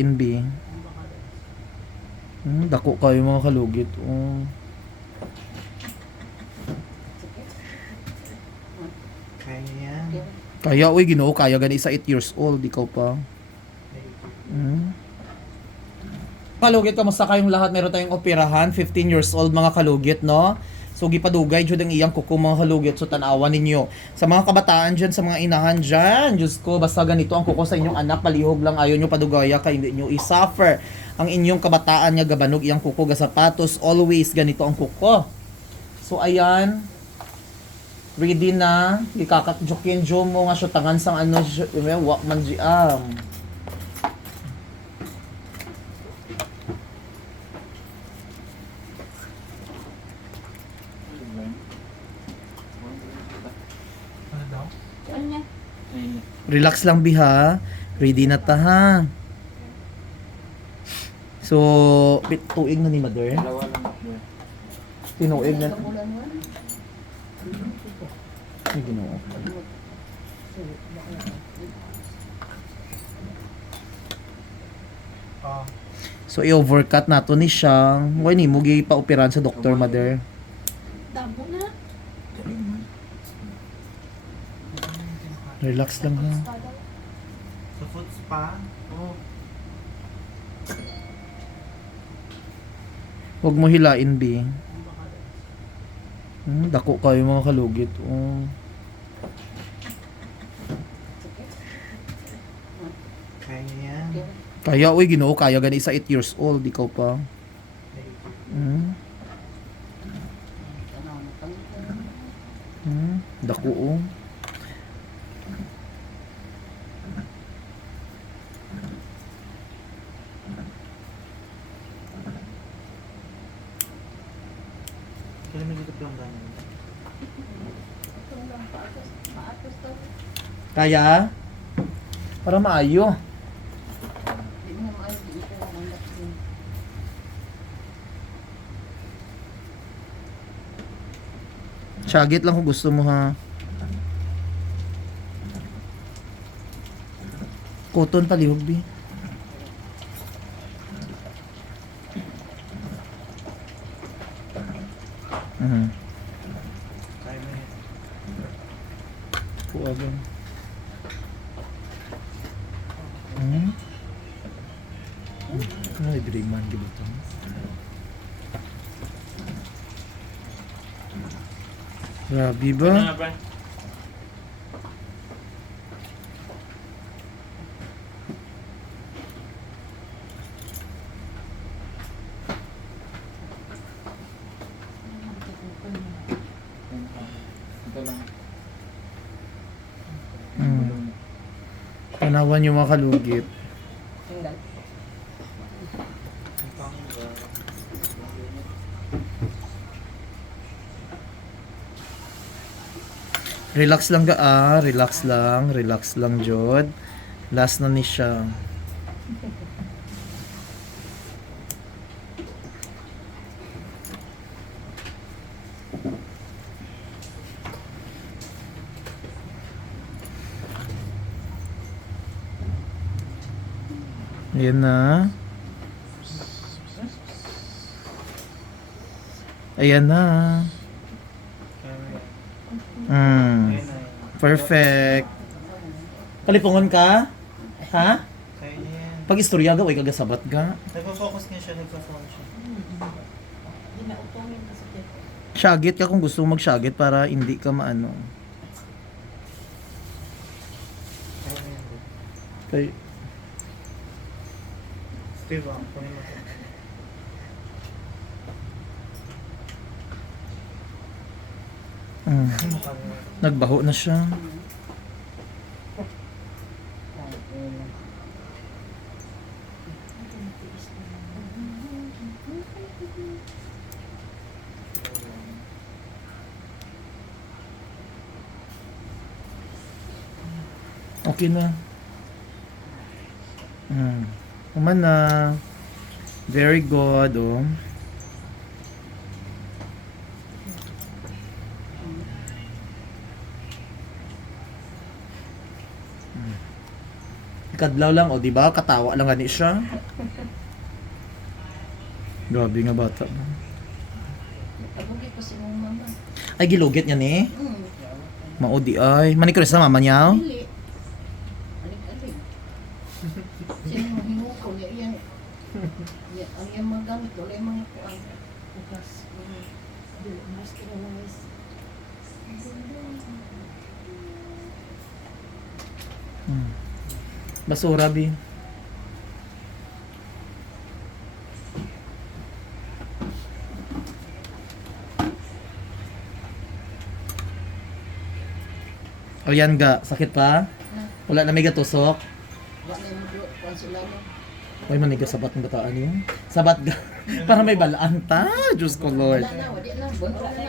NB. Dako kayo mga kalugit. Oh. Kaya, uy, Ginoo, kaya gani sa 8 years old, ikaw pa. Kalugit, kamusta kayong lahat? Meron tayong operahan, 15 years old mga kalugit, no? So, gipadugay, jud ang iyang kuko mga kalugit. So, tanawan ninyo. Sa mga kabataan dyan, sa mga inahan dyan, Diyos ko, basta ganito ang kuko sa inyong anak, palihog lang, ayaw nyo padugaya, kaya hindi nyo isuffer ang inyong kabataan nga gabanog iyang kuko, ga sapatos, always ganito ang kuko. So, ayan, ready na, ikakatjukin jo mo nga syutangan sang ano, wak man jiam. Relax lang biha. Ready na ta ha. So, tuig na ni mother. Tinuig na. Ay, Ginoo. So, i-overcut nato ni siya. Huwag ni mo pa-operan sa doktor, mother. Dabo na. Relax lang ha. Sa foot spa? Oh. Huwag mo hilain, B. Dako kayo mga kalugit. Oh. Kaya, uy, Ginoo, kaya gani sa 8 years old, ikaw pa. Dako, oh. Kailan mo dito lang ganun? Kaya? Para maayo. Syagit lang kung gusto mo ha. Cotton palihog, B. Kaya mo yun. Kuwagan. Ay, diriman gilito. Grabe ba? Ano nga ba? Ito lang. Tanawan yung mga kalugit. Relax lang ga relax lang jod. Last na ni siya. Ayan na. Ayan na. Perfect. Kalipungon ka? Ha? Kaya niya yan. Pag istorya ga, way kagasabat ga. Nagpo-focus nga siya, nagpo-phone siya. Syagit ka kung gusto mo mag-syagit para hindi ka maano. Kaya mo yan. Kay Steve, kunin mo ito. Mukha mo. nagbaho na siya. Okay na. Kuman na. Very good, oh. kadlaw lang, o di ba? Katawa lang gani siya. Grabe nga bata. Abugi ko si mong mama. Ay, gilugit niya ni. Hmm. Maudi ay. Manikulis na mama niya. Dili. Alig-alig. Sino mo hinuko niya yan. Ang iyang mga gamit, wala yung mga kuang. Bukas. Dili, mas kinalawas. Basura, bi. O yan ga, sakit pa? Wala na may gatusok? Wala yung kuang sila mo. Uy, manigas sabat ng bataan yun. Sabat ga. Para may balaan ta. Diyos ko, Lord. Wala na, wala na. Wala na.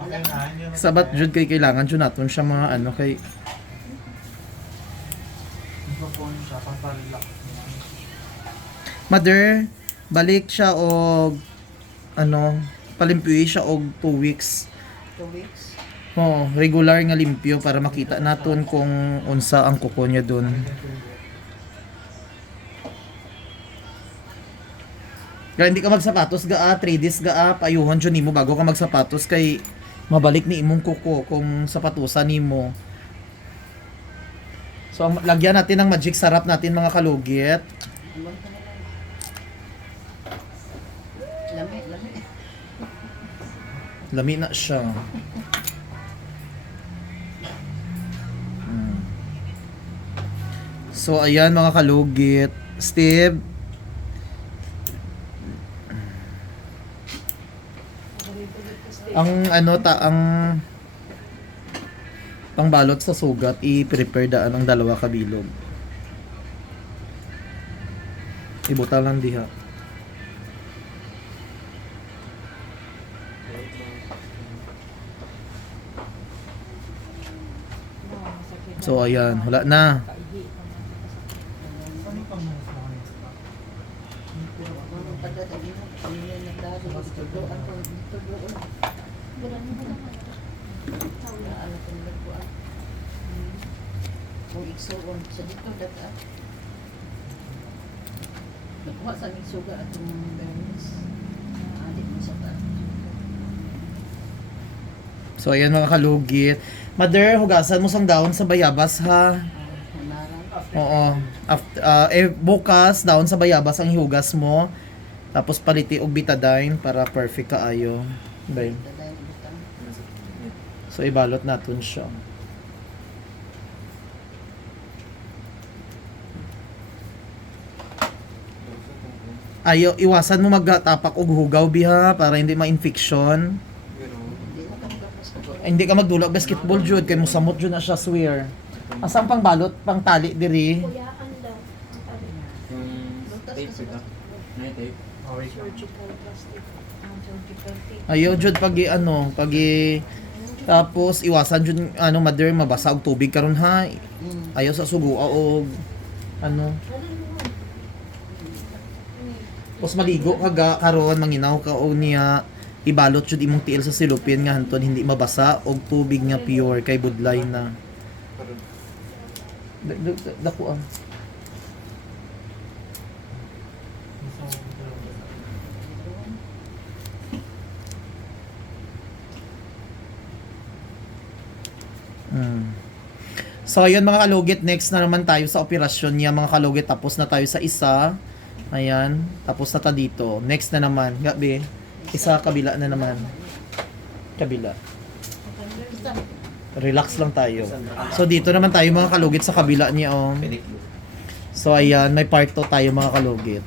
Okay na, hindi naman. Sabat jud kay kailangan jud naton siya mga ano kay Mikrofon siya, pampalak niya. Mother, balik siya og ano, palimpyo siya og 2 weeks. 2 weeks. Oo, regular nga limpyo para makita naton kung unsa ang kuko niya dun. Kaya hindi ka magsapatos ga 3 days ga payuhon jud nimo bago ka magsapatos kay mabalik ni imong kuko kung sapatusan nimo. So lagyan natin ng magic sarap natin mga kalugit. Iwan ka na lang. Lami, lami. Lami na siya. Hmm. So ayan mga kalugit. Steve, ang ano ang pangbalot sa sugat i-prepare daan ang dalawa ka bilog. Ibuta lang diha. So ayan, wala na. Ano pang mga Mga pagdadali mo, kung may nagdado, tutuloan ko, tutuloan. Wala na ba naman? Wala ala kong nagkuhan. Kung iksuon, sa dito data. Nakuha sa aming suga at yung bernis. Adik mo sa ta. So ayan mga kalugit. Mother, hugasan mo sang daon sa bayabas ha. Hanaran. Oo. Bukas daon sa bayabas ang hihugas mo. Tapos paliti og betadine para perfect kaayo. Bay. Dadayan butang. So ibalot naton siya. Ayo, iwasan mo magtapak og hugaw biha para hindi ma-infection. Hindi na kami tapos ko. Hindi ka magdulog basketball jud kay musamot jud na siya swear. Asang pang balot, pang tali diri. Kuyaan daw. Ang tabi. Butas kasi basta. away ka. Surgical plastic. Ang surgical tape. Ayo jud pag tapos iwasan jud mother mabasa og tubig karon ha. Ayaw sa sugo og ano. Tapos maligo ka karon manginaw ka o niya ibalot jud imong tiil sa silupin nga hantud hindi mabasa og tubig nga pure kay budlay na. Dako ang So ayun mga kalugit, next na naman tayo sa operasyon niya mga kalugit. Tapos na tayo sa isa. Ayan, tapos na ta dito. Next na naman, gabi. Isa kabila na naman. Kabila. Relax lang tayo. So dito naman tayo mga kalugit sa kabila niya. Oh. So ayan, may part 2 tayo mga kalugit.